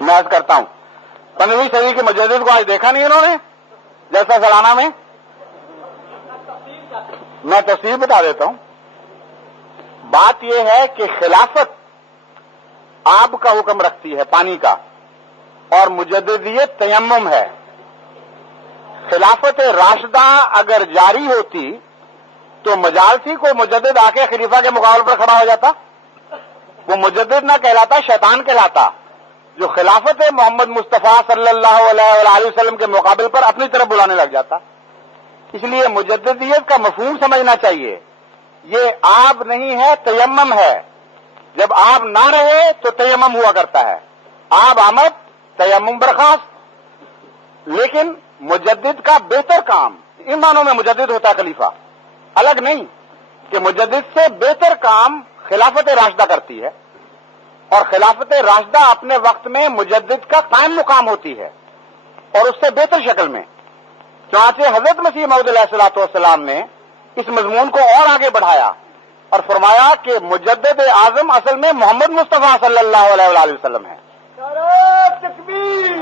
میں عرض کرتا ہوں 15ویں صدی کے مجدد کو آج دیکھا نہیں انہوں نے جیسا سلانہ میں. میں تفصیل بتا دیتا ہوں. بات یہ ہے کہ خلافت آب کا حکم رکھتی ہے پانی کا اور مجددیت تیمم ہے. خلافت راشدہ اگر جاری ہوتی تو مجال تھی کوئی مجدد آ کے خلیفہ کے مقابلے پر کھڑا ہو جاتا. وہ مجدد نہ کہلاتا شیطان کہلاتا جو خلافت محمد مصطفیٰ صلی اللہ علیہ وآلہ وسلم کے مقابل پر اپنی طرف بلانے لگ جاتا. اس لیے مجددیت کا مفہوم سمجھنا چاہیے. یہ آب نہیں ہے تیمم ہے. جب آب نہ رہے تو تیمم ہوا کرتا ہے. آب آمد تیمم برخاست. لیکن مجدد کا بہتر کام ان معنوں میں مجدد ہوتا ہے خلیفہ الگ نہیں کہ مجدد سے بہتر کام خلافت راشدہ کرتی ہے اور خلافت راشدہ اپنے وقت میں مجدد کا قائم مقام ہوتی ہے اور اس سے بہتر شکل میں. چنانچہ حضرت مسیح موعود علیہ الصلوۃ والسلام نے اس مضمون کو اور آگے بڑھایا اور فرمایا کہ مجدد اعظم اصل میں محمد مصطفیٰ صلی اللہ علیہ وآلہ وسلم ہے. نعرہ تکبیر.